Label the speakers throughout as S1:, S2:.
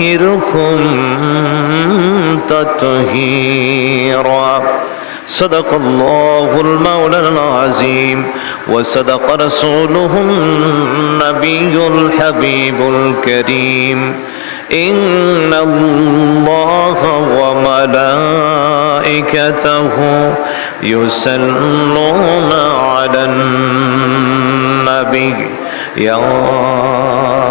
S1: ويطهركم تطهيرا. صدق الله المولى العظيم وصدق رسوله النبي الحبيب الكريم. إن الله وملائكته يصلون على النبي. يا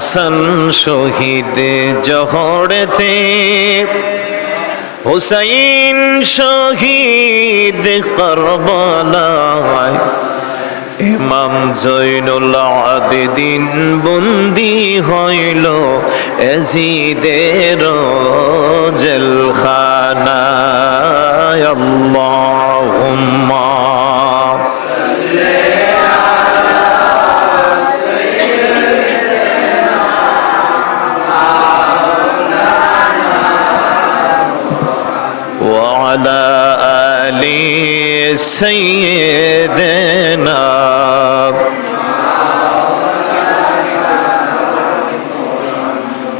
S1: হাসান শহীদ জহরেতে হুসাইন শহীদ করবলায় ইমাম জৈনুল আবেদিন বন্দি হইল এজিদের জেলখানায় আল্লাহুম্মা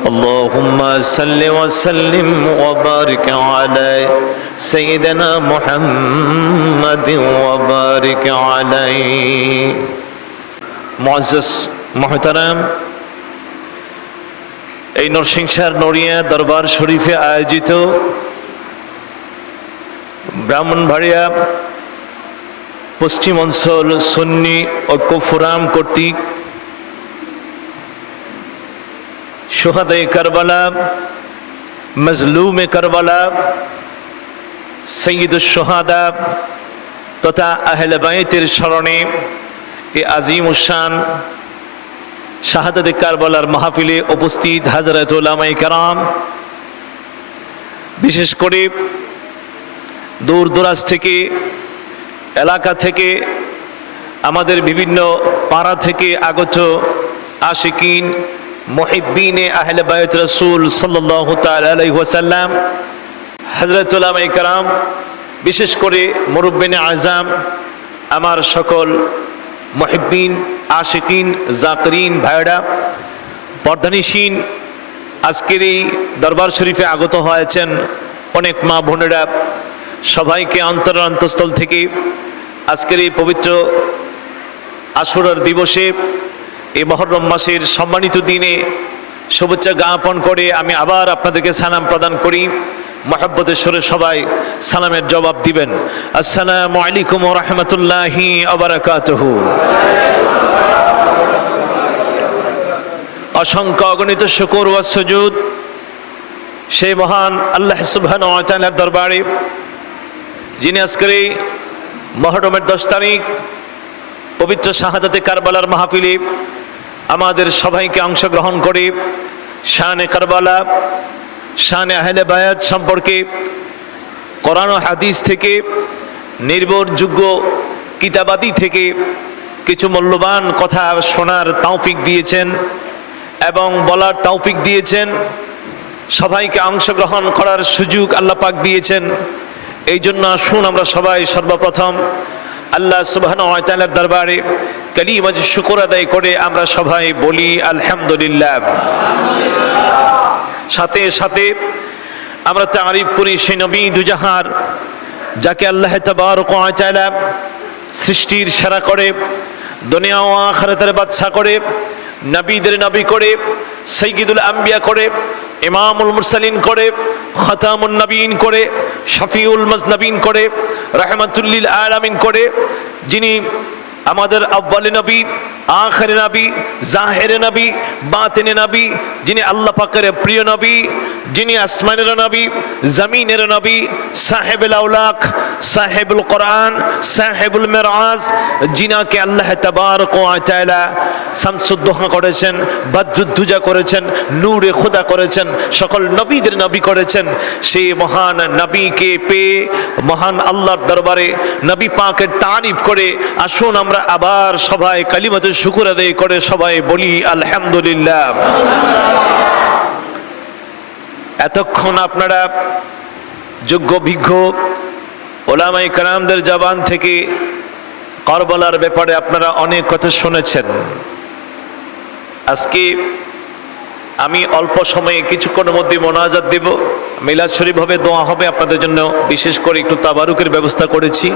S1: اللهم صل وسلم وبارك على سيدنا محمد وبارك عليه معزز محترم এই নরসিংসার নড়িয়া দরবার শরীফে আয়োজিত ব্রাহ্মণবাড়িয়া পশ্চিম অঞ্চল সুন্নি ঐক্য ফোরাম কর্তৃক সোহাদে কারবালা মজলুমে কারবালা সঈদ সোহাদা তথা আহলে বাইতের স্মরণে এ আজিম উসান শাহাদাতে কারবালার মাহফিলে উপস্থিত হাজরত কারাম বিশেষ করে দূর দরাজ থেকে, এলাকা থেকে, আমাদের বিভিন্ন পাড়া থেকে আগত আশিকিন আহলে বায়ত রসুল সাল্লাহ তালাইসাল্লাম হজরতুল্লাম ইকরাম, বিশেষ করে মুরব্বিনে আজাম, আমার সকল মহিবিন আশিকিন, জাকরিন ভাইরা পর্দানিসীন, আজকের এই দরবার শরীফে আগত হয়েছেন অনেক মা বোনেরা, সবাইকে অন্তর অন্তঃস্থল থেকে আজকের এই পবিত্র আশুরার দিবসে এই মহরম মাসের সম্মানিত দিনে শুভেচ্ছা জ্ঞাপন করে আমি আবার আপনাদেরকে সালাম প্রদান করি। মহাব্বতের সরে সবাই সালামের জবাব দিবেন। আসসালামু আলাইকুম রহমতুল্লাহি আবরাকাতহু অসংখ্য অগণিত শুকুর ও সুজুদ সেই মহান আল্লাহ সুবহান দরবারে, যিনি আজকের মহরমের দশ তারিখ পবিত্র শাহাদাতে কারবালার মাহফিলে আমাদের সবাইকে অংশগ্রহণ করে। শানে কারবালা, শানে আহলে বায়াত সম্পর্কে কোরআন হাদিস থেকে, নির্ভরযোগ্য কিতাবাদি থেকে কিছু মূল্যবান কথা শোনার তৌফিক দিয়েছেন এবং বলার তৌফিক দিয়েছেন। সবাইকে অংশগ্রহণ করার সুযোগ আল্লাহ পাক দিয়েছেন। এই জন্য আসুন আমরা সবাই সর্বপ্রথম আল্লাহ সুবহান তাআলার দরবারে কালিমাজ শুকর আদায় করে, আমরা সবাই বলি, আলহামদুলিল্লাহ। সাথে সাথে আমরা তারিফ করি সে নবী দুজাহার, যাকে আল্লাহ তাআলা সৃষ্টির সেরা করে, দুনিয়া ও আখিরাতের বাদশা করে, নবীদের নবী করে সৈয়দুল আম্বিয়া করে, ইমামুল মুরসালিন করে, খতামুন নবীন করে, শফিউল মজনবিন করে রহমাতুল্লিল আলামিন করে, যিনি আমাদের আব্বালী নবী আখের নবী, জাহের নবী বাতিনে নবী, যিনি আল্লাহ পাকের প্রিয় নবী, যিনি আসমানের নবী, জমিনের নবী, সাহেবুল আউলাক, সাহেবুল কোরআন, সাহেবুল মেরাজ জিনাকে আল্লাহ তাবারক ওয়া তাআলা শামসুদ্দোহা করেছেন, বদরুদ্দুজা করেছেন, নূরে খোদা করেছেন, সকল নবীদের নবী করেছেন, সেই মহান নবীকে পেয়ে, মহান আল্লাহর দরবারে নবী পাকের তারিফ করে, আসুন আমরা আবার সবাই কালিমাতের শুকুর আদায় করে সবাই বলি, আলহামদুলিল্লাহ। এতক্ষণ আপনারা যোগ্য, বিজ্ঞ ওলামাই কালামদের জবান থেকে করবলার ব্যাপারে আপনারা অনেক কথা শুনেছেন। আজকে আমি অল্প সময়ে কিছুক্ষণের মধ্যে মোনাজাত দেব। মিলাদ শরীফ হবে দোয়া হবে, আপনাদের জন্য বিশেষ করে একটু তাবারুকের ব্যবস্থা করেছি।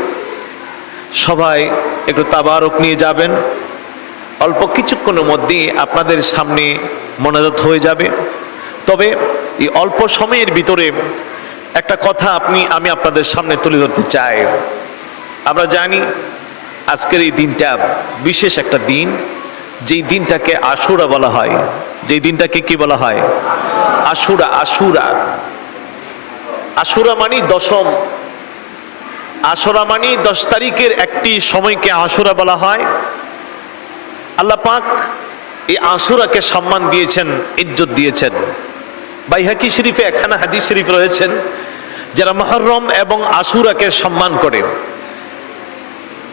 S1: সবাই একটু তাবারক নিয়ে যাবেন। অল্প কিছুক্ষণের মধ্যে আপনাদের সামনে মোনাজাত হয়ে যাবে। তবে এই অল্প সময়ের ভিতরে একটা কথা আপনি, আমি আপনাদের সামনে তুলে ধরতে চাই। আমরা জানি আজকের এই দিনটা বিশেষ একটা দিন, যেই দিনটাকে আশুরা বলা হয়। যেই দিনটাকে কি বলা হয়? আশুরা আশুরা। আশুরা মানে দশম। আশুরা মানে দশ তারিখের একটি সময়কে আশুরা বলা হয়। আল্লাহ পাক এই আশুরাকে সম্মান দিয়েছেন, ইজ্জত দিয়েছেন। বাইহাকি শরীফে একখানা হাদিস শরীফ রয়েছেন, যারা মহরম এবং আশুরাকে সম্মান করে।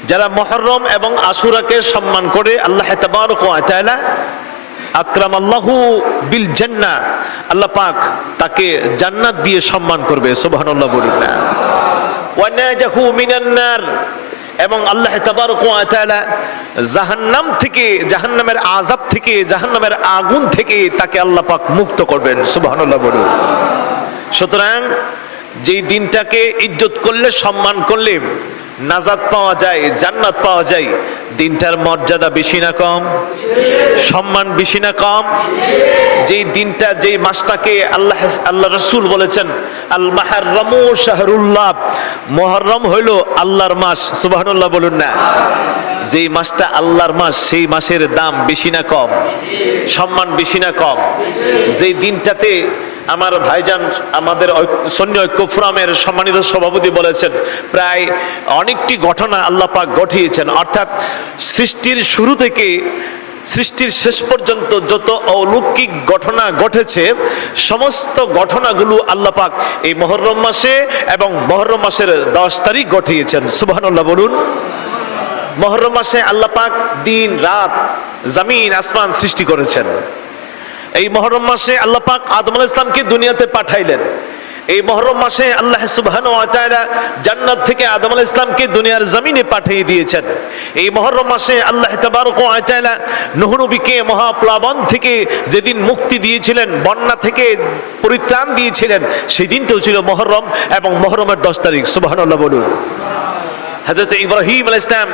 S1: যারা মহরম এবং আশুরাকে সম্মান করে, আল্লাহ তাবারক আকরাম আল্লাহু বিল জান্না আল্লাহ পাক তাকে জান্নাত দিয়ে সম্মান করবে, সুবহানাল্লাহ বলুন না। ওয়া নাজাহু মিনান নার এবং আল্লাহ তাবারক ওয়া তাআলা জাহান্নাম থেকে, জাহান্নামের আজাব থেকে, জাহান্নামের আগুন থেকে তাকে আল্লাহ পাক মুক্ত করবেন। বলুন। সুতরাং যেই দিনটাকে ইজ্জত করলে, সম্মান করলে নাজাত পাওয়া যায়, জান্নাত পাওয়া যায়। দিনটার মর্যাদা বেশি না কম? সম্মান বেশি না কম? যেই দিনটা, যেই মাসটাকে আল্লাহ আল্লাহ রসুল বলেছেন আল মাহাররম শাহরুল্লাহ। মহরম হইল আল্লাহর মাস, সুবহানাল্লাহ বলুন না। যেই মাসটা আল্লাহর মাস, সেই মাসের দাম বেশি না কম? সম্মান বেশি না কম? যেই দিনটাতে আমার ভাইজান আমাদের সৈন্য ঐক্য ফোরামের সম্মানিত সভাপতি বলেছেন, প্রায় অনেকটি ঘটনা আল্লাহ পাক ঘটিয়েছেন। অর্থাৎ সৃষ্টির শুরু থেকে সৃষ্টির শেষ পর্যন্ত যত অলৌকিক ঘটনা ঘটেছে, সমস্ত ঘটনাগুলো আল্লাহ পাক এই মহরম মাসে এবং মহরম মাসের দশ তারিখ ঘটিয়েছেন। সুবহানাল্লাহ বলুন। মহরম মাসে আল্লাহ পাক দিন, রাত, জামিন, আসমান সৃষ্টি করেছেন। এই মহরম মাসে আল্লাহ পাক আদম আলাইহিস ইসলামকে দুনিয়াতে পাঠাইলেন। এই মহরম মাসে আল্লাহ সুবহান জান্নাত থেকে আদম আলাইহিস ইসলামকে দুনিয়ার জমিনে পাঠিয়ে দিয়েছেন। এই মহরম মাসে আল্লাহ তাবারক ওয়া তাআলা নূহ নবীকে মহাপ্লাবন থেকে যেদিন মুক্তি দিয়েছিলেন, বন্যা থেকে পরিত্রাণ দিয়েছিলেন সেই দিনটাও ছিল মহরম এবং মহরমের দশ তারিখ। সুবহানাল্লাহ বলুন। হাজরত ইব্রাহিম আল ইসলাম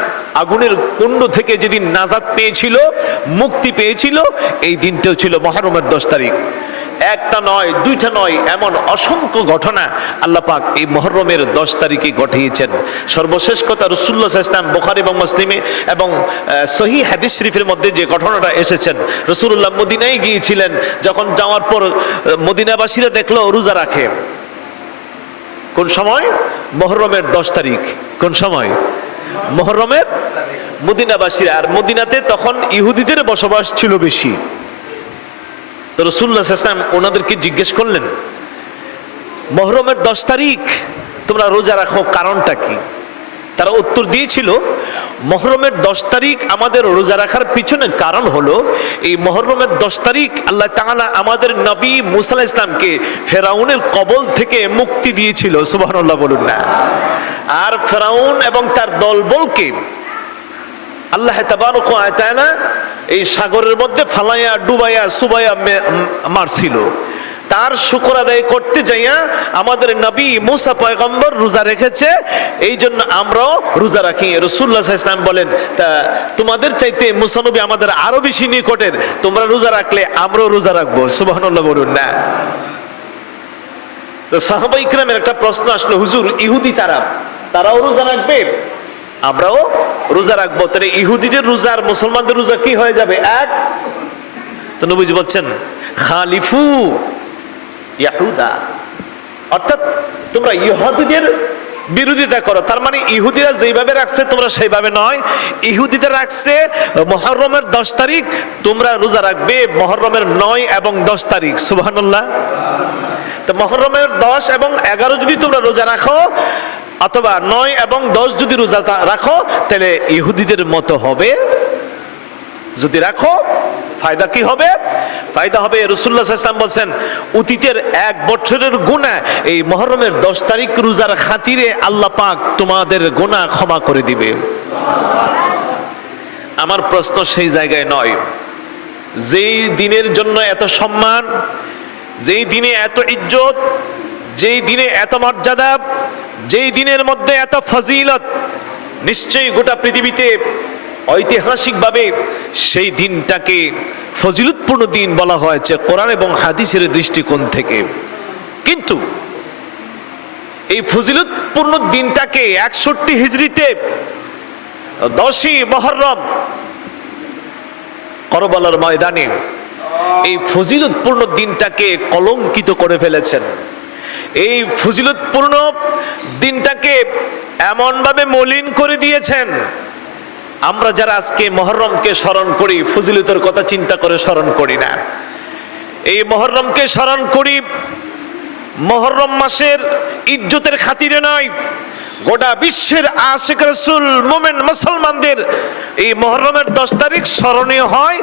S1: আগুনের কুণ্ড থেকে যেদিন নাজাদ পেয়েছিল, মুক্তি পেয়েছিল, এই দিনটাও ছিল মহরমের দশ তারিখ। একটা নয়, দুইটা নয়, এমন অসংখ্য ঘটনা আল্লাহ পাক এই মহরমের দশ তারিখে ঘটিয়েছেন। সর্বশেষ কথা রসুল্লাহ ইসলাম বোখারি এবং মুসলিমে এবং সহি হাদিস শরীফের মধ্যে যে ঘটনাটা এসেছেন রসুল্লাহ মদিনায় গিয়েছিলেন, যখন যাওয়ার পর মদিনাবাসীরা দেখল রোজা রাখে। কোন সময়? মহরমের দশ তারিখ। কোন সময়? মহরমের মদিনাবাসীরা। আর মদিনাতে তখন ইহুদিদের বসবাস ছিল বেশি। তো রসুল্লাহ ইসলাম ওনাদেরকে জিজ্ঞেস করলেন, মহরমের দশ তারিখ তোমরা রোজা রাখো কারণটা কি? তারা উত্তর দিয়েছিল, মহরমের দশ তারিখ আমাদের রোজা রাখার পিছনে কারণ হলো, এই মহরমের দশ তারিখ আল্লাহ তাআলা আমাদের নবী মুসা আলাইহিস ইসলামকে ফেরাউনের কবল থেকে মুক্তি দিয়েছিল। সুবহানাল্লাহ বলুন না। আর ফেরাউন এবং তার দলবলকে আল্লাহ এই সাগরের মধ্যে ফালাইয়া, ডুবাইয়া, সুবাইয়া মারছিল। তার শুকর আদায় করতে যাইয়া আমাদের নবী মুসা পয়গম্বর রোজা রেখেছে এই জন্য আমরাও রোজা রাখি। রসুল্লাহ ইসলাম বলেন, তা তোমাদের চাইতে মুসা নবী আমাদের আরও বেশি নিকটের, তোমরা রোজা রাখলে আমরাও রোজা রাখব। সুবহানাল্লাহ বলুন না। তো সাহাবা ইকরামের একটা প্রশ্ন আসলো, হুজুর, ইহুদি তারা, তারাও রোজা রাখবে? আমরাও রোজা রাখব। তাহলে ইহুদিদের রোজা আর মুসলমানদের রোজা কি হয়ে যাবে? এক? তো নবীজি বলছেন, খালিফু ইয়াহুদা। অর্থাৎ তোমরা ইহুদিদের বিরোধিতা করো, তার মানে ইহুদিরা যেইভাবে রাখছে, তোমরা সেইভাবে নয়। ইহুদিদের রাখছে মহরমের দশ তারিখ, তোমরা রোজা রাখবে মহরমের নয় এবং দশ তারিখ। সুবহানাল্লাহ। তো মহরমের দশ এবং এগারো যদি তোমরা রোজা রাখো, অথবা নয় এবং দশ যদি রোজা রাখো, তাহলে ইহুদিদের মতো হবে। যদি রাখো ফায়দা কি হবে? ফায়দা হবে রসুল্লাহ ইসলাম বলছেন, অতীতের এক বছরের গুণা এই মহরমের দশ তারিখ রোজার খাতিরে আল্লাহ পাক তোমাদের গুণা ক্ষমা করে দিবে। আমার প্রশ্ন সেই জায়গায় নয়। যেই দিনের জন্য এত সম্মান, যেই দিনে এত ইজ্জত, যেই দিনে এত মর্যাদা, যেই দিনের মধ্যে এত ফজিলত, নিশ্চয়ই গোটা পৃথিবীতে ঐতিহাসিকভাবে সেই দিনটাকে ফজিলতপূর্ণ দিন বলা হয়েছে কোরআন এবং হাদিসের দৃষ্টিকোণ থেকে। কিন্তু এই ফজিলতপূর্ণ দিনটাকে একষট্টি হিজড়িতে দশই মহরম করবালার ময়দানে এই ফজিলতপূর্ণ দিনটাকে কলঙ্কিত করে ফেলেছেন। এই ফজিলতপূর্ণ দিনটাকে এমনভাবে মলিন করে দিয়েছেন আমরা যারা আজকে মহরমকে স্মরণ করি, ফজিলতের কথা চিন্তা করে স্মরণ করি না। এই মহরমকে স্মরণ করি মহরম মাসের ইজ্জতের খাতিরে নয়, গোটা বিশ্বের আশেখ রসুল, মোমেন, মুসলমানদের এই মহরমের দশ তারিখ স্মরণীয় হয়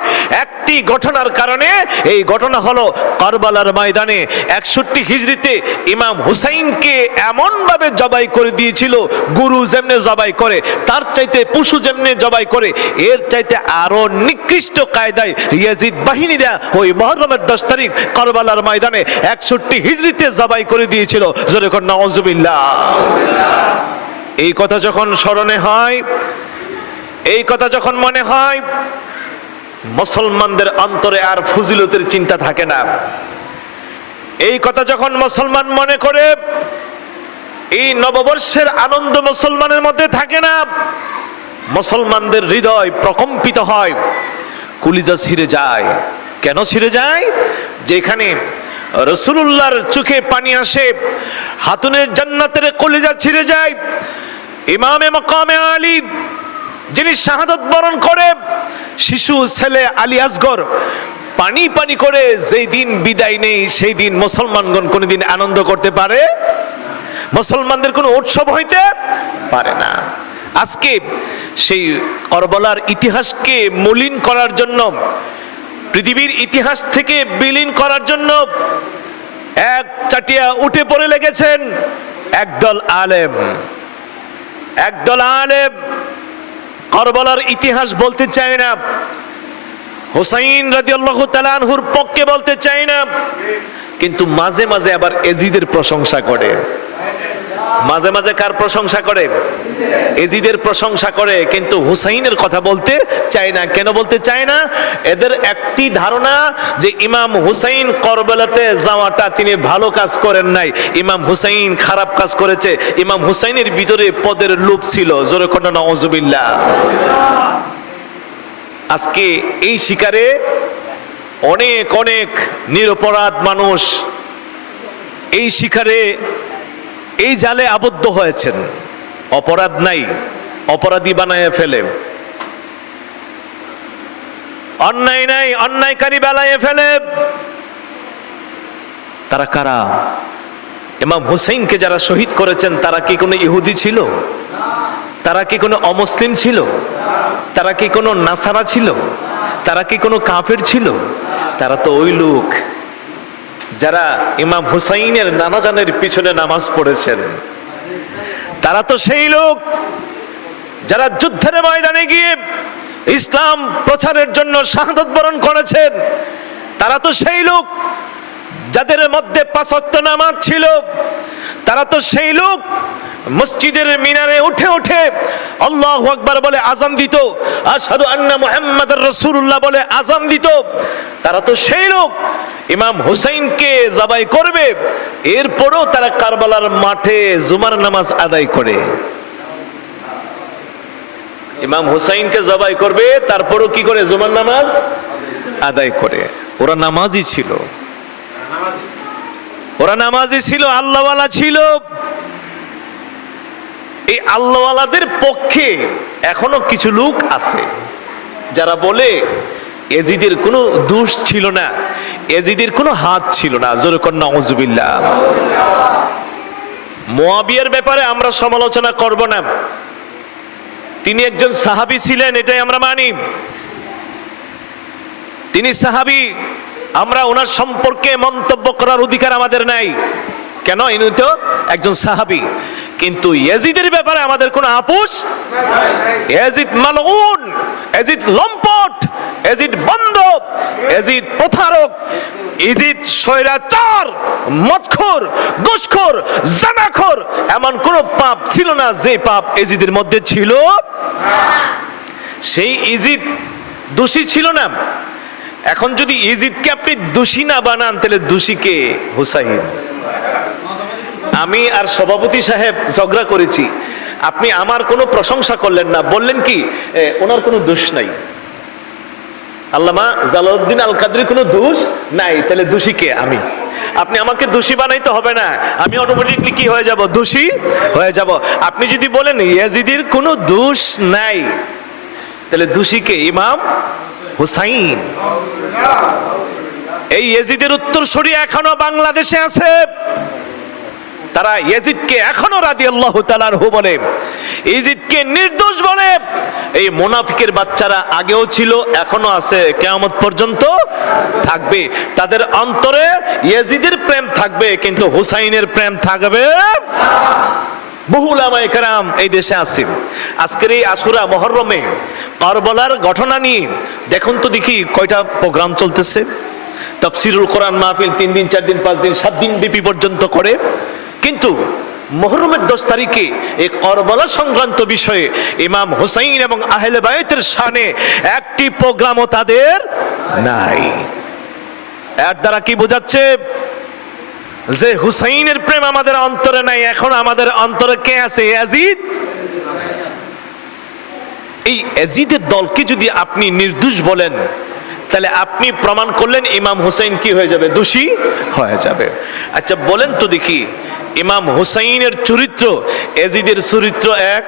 S1: একটি ঘটনার কারণে। এই ঘটনা হলো কারবালার ময়দানে একষট্টি হিজড়িতে ইমাম হুসাইনকে এমনভাবে জবাই করে দিয়েছিল, গুরু যেমনে জবাই করে, তার চাইতে পশু যেমনে জবাই করে, এর চাইতে আরও নিকৃষ্ট কায়দায় ইয়াজিদ বাহিনী দেয়া ওই মহরমের দশ তারিখ কারবালার ময়দানে একষট্টি হিজড়িতে জবাই করে দিয়েছিল। যেরকম নওয়াজুবিল্লাহ এই কথা যখন স্মরণে হয় এই কথা যখন মনে হয়, মুসলমানদের অন্তরে আর ফজিলতের চিন্তা থাকে না। এই কথা যখন মুসলমান মনে করে, এই নববর্ষের আনন্দ মুসলমানের মধ্যে থাকে না, মুসলমানদের হৃদয় প্রকম্পিত হয়, কুলিজা ছিঁড়ে যায়। কেন ছিঁড়ে যায়? যেখানে রসুল্লাহর চোখে পানি আসে, হাতুনের জান্নাতের কলিজা ছিঁড়ে যায়, ইমামে মকামে আলী যিনি শাহাদত বরণ করে, শিশু ছেলে আলী আসগর, পানি পানি করে যেই দিন বিদায় নেই, সেই দিন মুসলমানগণ কোনোদিন আনন্দ করতে পারে? মুসলমানদের কোনো উৎসব হইতে পারে না। আজকে সেই করবলার ইতিহাসকে মলিন করার জন্য, পৃথিবীর ইতিহাস থেকে বিলীন করার জন্য এক চাটিয়া উঠে পড়ে লেগেছেন একদল আলেম। একদল আলেম করবলার ইতিহাস বলতে চায় না। হোসাইন রাদিয়াল্লাহু তাআলা আনহুর পক্ষে বলতে চায় না। কিন্তু মাঝে মাঝে আবার এজিদের প্রশংসা করে। মাঝে মাঝে কার প্রশংসা করে? এজিদের প্রশংসা করে, কিন্তু হুসাইনের কথা বলতে চায় না। কেন বলতে চায় না? এদের একটি ধারণা যে ইমাম হুসাইন করবেলাতে যাওয়াটা তিনি ভালো কাজ করেন নাই। ইমাম হুসাইন খারাপ কাজ করেছে। ইমাম হুসাইনের ভিতরে পদের লোভ ছিল। জোরে কন্যা আজকে এই শিকারে অনেক অনেক নিরপরাধ মানুষ এই শিকারে এই জালে আবদ্ধ হয়েছেন। অপরাধ নাই, অপরাধী বানায় ফেলে। অন্যায় নাই, অন্যায়কারী বেলায় ফেলে। তারা কারা? ইমাম হুসাইনকে যারা শহীদ করেছেন, তারা কি কোনো ইহুদি ছিল? তারা কি কোনো অমুসলিম ছিল? তারা কি কোনো নাসারা ছিল? তারা কি কোনো কাফের ছিল? তারা তো ওই লোক। যারা ইমাম হুসাইনের নানাজানের পিছনে নামাজ পড়েছেন, তারা তো সেই লোক যারা যুদ্ধের ময়দানে গিয়ে ইসলাম প্রচারের জন্য শাহাদত বরণ করেছেন, তারা তো সেই লোক যাদের মধ্যে পাঁচত্ব নামাজ ছিল, তারা তো সেই লোক মসজিদের মিনারে উঠে উঠে আল্লাহ আকবার বলে আজান দিত, আশহাদু আন্না মুহাম্মাদুর রাসূলুল্লাহ বলে আজান দিত, তারা তো সেই লোক ইমাম হুসাইনকে জবাই করবে, এরপরও তারা কারবালার মাঠে জুমার নামাজ আদায় করে। ইমাম হুসাইনকে জবাই করবে, তারপরও কি করে জুমার নামাজ? আদায় করে। ওরা নামাজি ছিল। ওরা নামাজি ছিল, আল্লাহওয়ালা ছিল। এই আল্লাহওয়ালাদের পক্ষে এখনও কিছু লোক আছে, যারা বলে এজিদের কোনো দোষ ছিল না। এজিদের কোনো হাত ছিল না। জোরকর নজুবিল্লাহ মোয়াবিয়ার ব্যাপারে আমরা সমালোচনা করব না। তিনি একজন সাহাবী ছিলেন, এটাই আমরা মানি। তিনি সাহাবী, আমরা ওনার সম্পর্কে মন্তব্য করার অধিকার আমাদের নাই। কেন? ইনি তো একজন সাহাবী। কিন্তু ইয়াজিদের ব্যাপারে আমাদের কোনো আপোষ এজিদ মালউন, এজিদ লম্পট। এজিদ বন্ধ এজিদ প্রথারক ইজিদ স্বৈরাচার মদখোর গোসখোর জানাখোর, এমন কোন পাপ ছিল না যে পাপ এজিদের মধ্যে ছিল। সেই ইজিদ দোষী ছিল না। এখন যদি ইজিদকে আপনি দোষী না বানান, তাহলে দোষীকে হুসাইন। আমি আর সভাপতি সাহেব ঝগড়া করেছি। আপনি আমার কোনো প্রশংসা করলেন না। বললেন কি ওনার কোনো দোষ নাই। আল্লামা জালাউদ্দিন আল কাদরির কোনো দোষ নাই, তাহলে দোষী কে আমি? আপনি আমাকে দোষী বানাইতে হবে না। আমি অটোমেটিকলি কি হয়ে যাব? দোষী হয়ে যাব। আপনি যদি বলেন ইয়াজিদের কোনো দোষ নাই, তাহলে দোষী কে? ইমাম হুসাইন। এই ইয়াজিদের উত্তরসূরি এখনও বাংলাদেশে আছে। তারা ইয়াজিদকে এখনও রাদি আল্লাহ তালারহু বলে। ইজিদকে নির্দোষ বলে। এই মোনাফিকের বাচ্চারা আগেও ছিল, এখনও আছে, কেয়ামত পর্যন্ত থাকবে। তাদের অন্তরে ইয়াজিদের প্রেম থাকবে, কিন্তু হুসাইনের প্রেম থাকবে বহুল আমায় কারাম এই দেশে আছেন। আজকের এই আসুরা মহরমে কারবালার ঘটনা নিয়ে দেখুন তো দেখি কয়টা প্রোগ্রাম চলতেছে। তফসিরুল কোরআন মাহফিল তিন দিন, চার দিন, পাঁচ দিন, সাত দিন ব্যাপী পর্যন্ত করে। কিন্তু মহরমের দশ তারিখে এই করবলা সংক্রান্ত বিষয়ে ইমাম হুসাইন এবং আহলে বায়তের শানে একটি প্রোগ্রামও তাদের নাই। এর দ্বারা কি বোঝাচ্ছে? যে হুসাইনের প্রেম আমাদের অন্তরে নাই, এখন আমাদের অন্তরে কে আছে? ইয়াজিদ? এই এজিদের দলকে যদি আপনি নির্দোষ বলেন, তাহলে আপনি প্রমাণ করলেন ইমাম হুসাইন কি হয়ে যাবে? দোষী হয়ে যাবে। আচ্ছা বলেন তো দেখি ইমাম হুসাইনের চরিত্র এজিদের চরিত্র এক।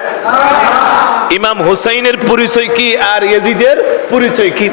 S1: ইমাম হুসাইনের পরিচয় কি আর এজিদের পরিচয় কি?